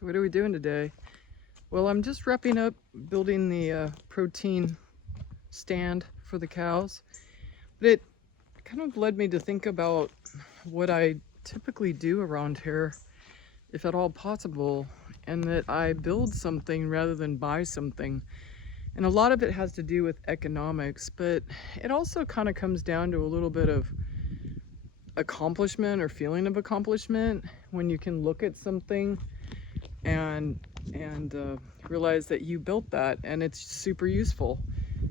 So what are we doing today? Well, I'm just wrapping up building the protein stand for the cows. But it kind of led me to think about what I typically do around here, if at all possible, and that I build something rather than buy something. And a lot of it has to do with economics, but it also kind of comes down to a little bit of accomplishment or feeling of accomplishment when you can look at something and realize that you built that and it's super useful.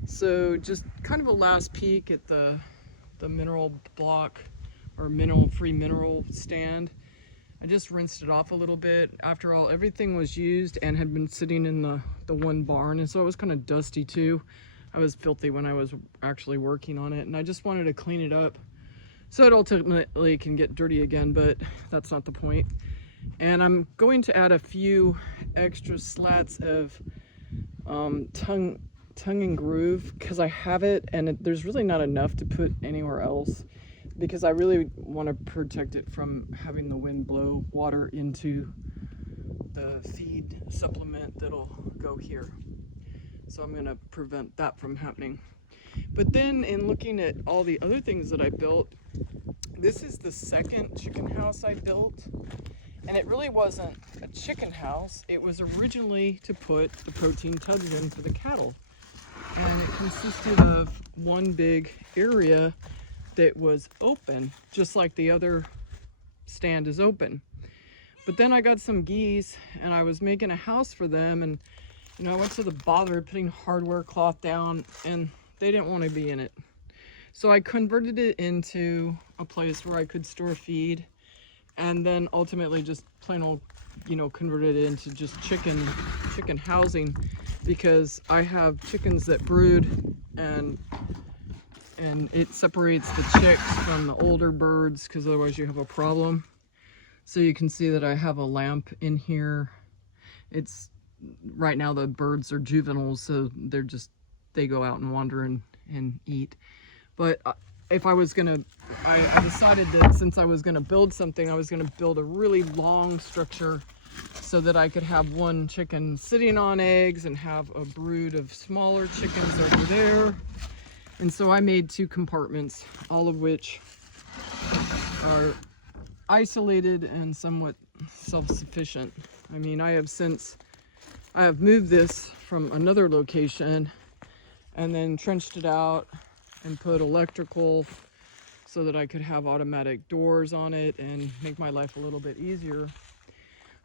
So just kind of a last peek at the mineral block or free mineral stand. I just rinsed it off a little bit. After all, everything was used and had been sitting in the one barn, and so it was kind of dusty too. I was filthy when I was actually working on it, and I just wanted to clean it up so it ultimately can get dirty again, but that's not the point. And I'm going to add a few extra slats of tongue and groove because I have it, and there's really not enough to put anywhere else because I really want to protect it from having the wind blow water into the feed supplement that'll go here. So I'm going to prevent that from happening. But then in looking at all the other things that I built, this is the second chicken house I built. And it really wasn't a chicken house. It was originally to put the protein tubs in for the cattle. And it consisted of one big area that was open, just like the other stand is open. But then I got some geese and I was making a house for them, and I went to the bother of putting hardware cloth down and they didn't want to be in it. So I converted it into a place where I could store feed, and then ultimately just plain old, converted it into just chicken housing, because I have chickens that brood and it separates the chicks from the older birds, because otherwise you have a problem. So you can see that I have a lamp in here. It's right now the birds are juveniles, so they go out and wander and eat. But if I was gonna, I decided that since I was gonna build something, I was gonna build a really long structure so that I could have one chicken sitting on eggs and have a brood of smaller chickens over there. And so I made two compartments, all of which are isolated and somewhat self-sufficient. I mean, I have moved this from another location and then trenched it out and put electrical so that I could have automatic doors on it and make my life a little bit easier.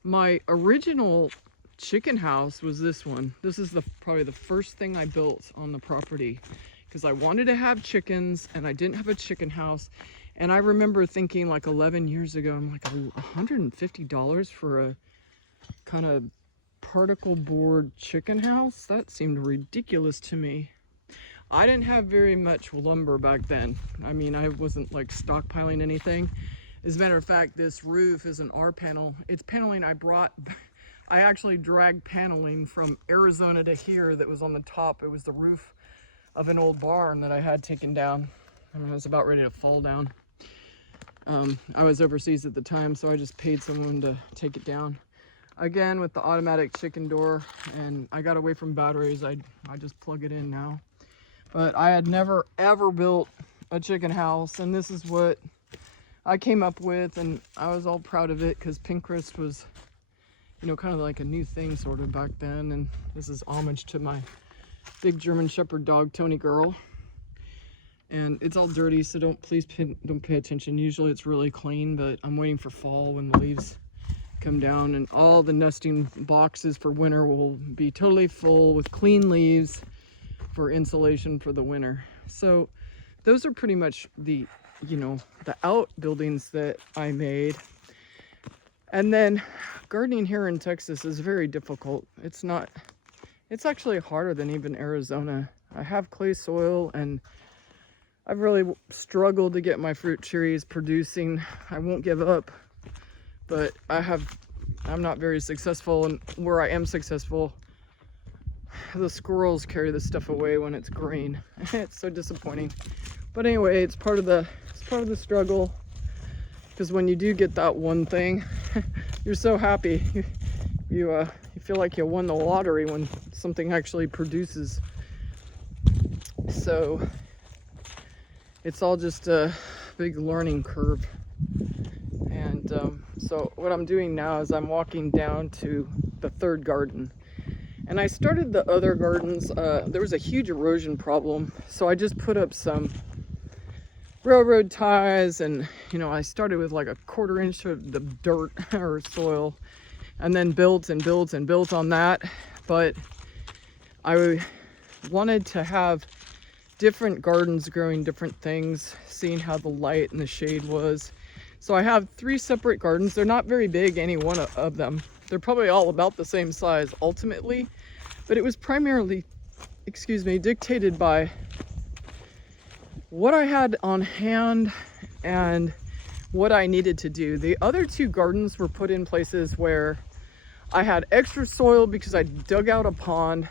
My original chicken house was this one. This is probably the first thing I built on the property because I wanted to have chickens and I didn't have a chicken house. And I remember thinking like 11 years ago, I'm like, $150 for a kind of particle board chicken house? That seemed ridiculous to me. I didn't have very much lumber back then. I mean, I wasn't like stockpiling anything. As a matter of fact, this roof is an R panel. It's paneling I actually dragged paneling from Arizona to here that was on the top. It was the roof of an old barn that I had taken down. I was about ready to fall down. I was overseas at the time, so I just paid someone to take it down. Again, with the automatic chicken door, and I got away from batteries. I just plug it in now. But I had never ever built a chicken house, and this is what I came up with, and I was all proud of it because Pinterest was, kind of like a new thing sort of back then. And this is homage to my big German Shepherd dog, Tony Girl. And it's all dirty, so don't pay attention. Usually it's really clean, but I'm waiting for fall when the leaves come down and all the nesting boxes for winter will be totally full with clean leaves for insulation for the winter. So those are pretty much the outbuildings that I made. And then gardening here in Texas is very difficult. It's actually harder than even Arizona. I have clay soil and I've really struggled to get my fruit trees producing. I won't give up, but I'm not very successful, and where I am successful, the squirrels carry the stuff away when it's green. It's so disappointing. But anyway, it's part of the struggle, because when you do get that one thing, you're so happy. you feel like you won the lottery when something actually produces. So it's all just a big learning curve. And so what I'm doing now is I'm walking down to the third garden. And I started the other gardens. There was a huge erosion problem, so I just put up some railroad ties, and I started with like a 1/4 inch of the dirt or soil, and then built and built and built on that. But I wanted to have different gardens growing different things, seeing how the light and the shade was. So I have 3 separate gardens. They're not very big, any one of them. They're probably all about the same size ultimately, but it was primarily, dictated by what I had on hand and what I needed to do. The other 2 gardens were put in places where I had extra soil because I dug out a pond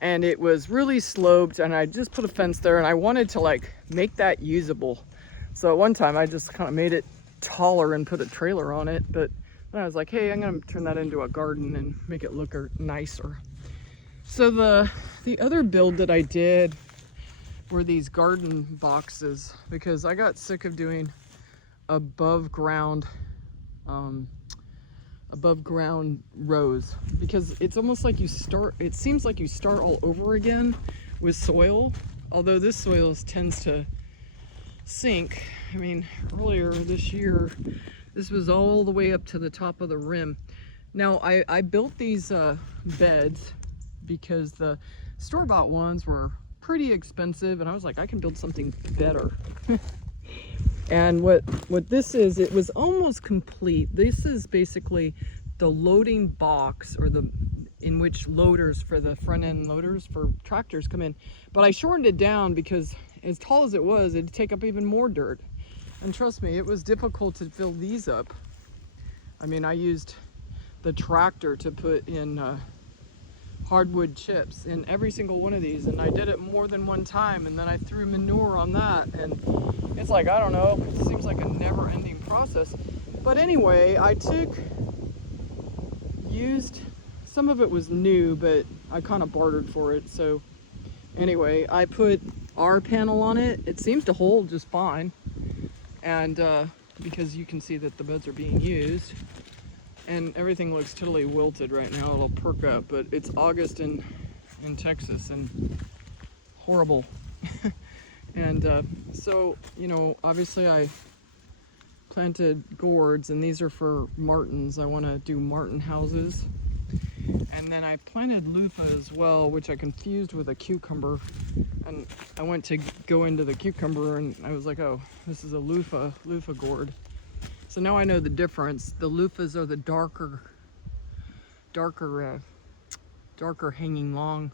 and it was really sloped, and I just put a fence there, and I wanted to like make that usable. So at one time I just kind of made it taller and put a trailer on it, but then I was like, hey, I'm gonna turn that into a garden and make it look nicer. So the other build that I did were these garden boxes, because I got sick of doing above ground rows, because it's almost like it seems like you start all over again with soil, although this soil tends to sink. I mean, earlier this year, this was all the way up to the top of the rim. Now, I built these beds because the store-bought ones were pretty expensive, and I was like, I can build something better. And what this is, it was almost complete. This is basically the loading box, or in which loaders for the front end loaders for tractors come in. But I shortened it down because as tall as it was, it'd take up even more dirt. And trust me, it was difficult to fill these up. I mean, I used the tractor to put in hardwood chips in every single one of these, and I did it more than one time, and then I threw manure on that, and it's like, I don't know, it seems like a never-ending process. But anyway, used some of it was new, but I kind of bartered for it. So anyway, I put our panel on it. It seems to hold just fine, and because you can see that the beds are being used, and everything looks totally wilted right now. It'll perk up, but it's August in Texas, and horrible. And so, obviously I planted gourds, and these are for martins. I want to do martin houses. And then I planted loofah as well, which I confused with a cucumber. And I went to go into the cucumber, and I was like, oh, this is a loofah gourd. So now I know the difference. The loofahs are the darker hanging long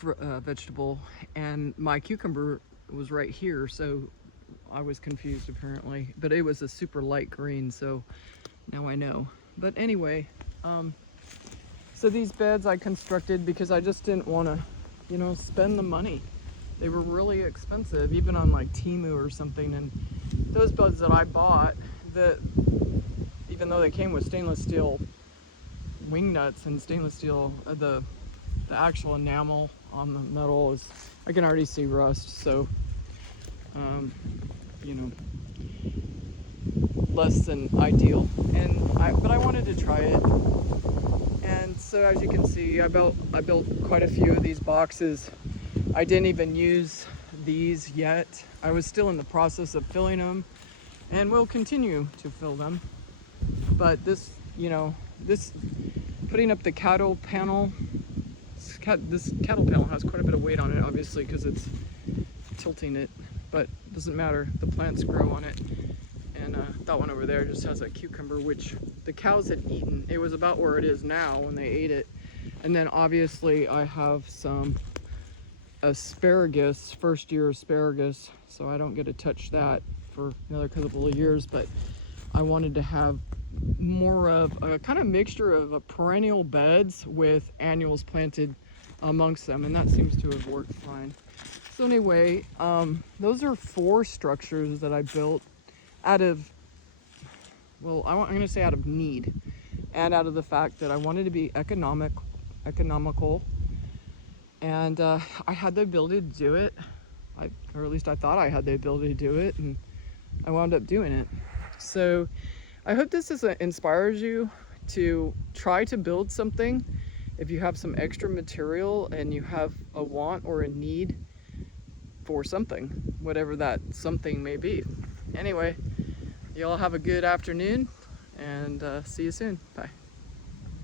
vegetable, and my cucumber was right here, so I was confused apparently, but it was a super light green, so now I know. But anyway, so these beds I constructed because I just didn't want to, spend the money. They were really expensive, even on like Temu or something. And those beds that I bought, even though they came with stainless steel wing nuts and stainless steel, the actual enamel on the metal is, I can already see rust. So, less than ideal. But I wanted to try it. And so as you can see, I built quite a few of these boxes. I didn't even use these yet. I was still in the process of filling them, and will continue to fill them. But this, this putting up the cattle panel, this cattle panel has quite a bit of weight on it, obviously, because it's tilting it, but it doesn't matter. The plants grow on it. And that one over there just has a cucumber, which the cows had eaten. It was about where it is now when they ate it. And then obviously I have some asparagus, first year asparagus, so I don't get to touch that for another couple of years. But I wanted to have more of a kind of mixture of a perennial beds with annuals planted amongst them, and that seems to have worked fine. So anyway, those are 4 structures that I built out of, well, I'm going to say out of need. and out of the fact that I wanted to be economical, and I had the ability to do it. Or at least I thought I had the ability to do it, and I wound up doing it. So I hope this inspires you to try to build something. If you have some extra material and you have a want or a need for something, whatever that something may be. Anyway, y'all have a good afternoon, and see you soon. Bye.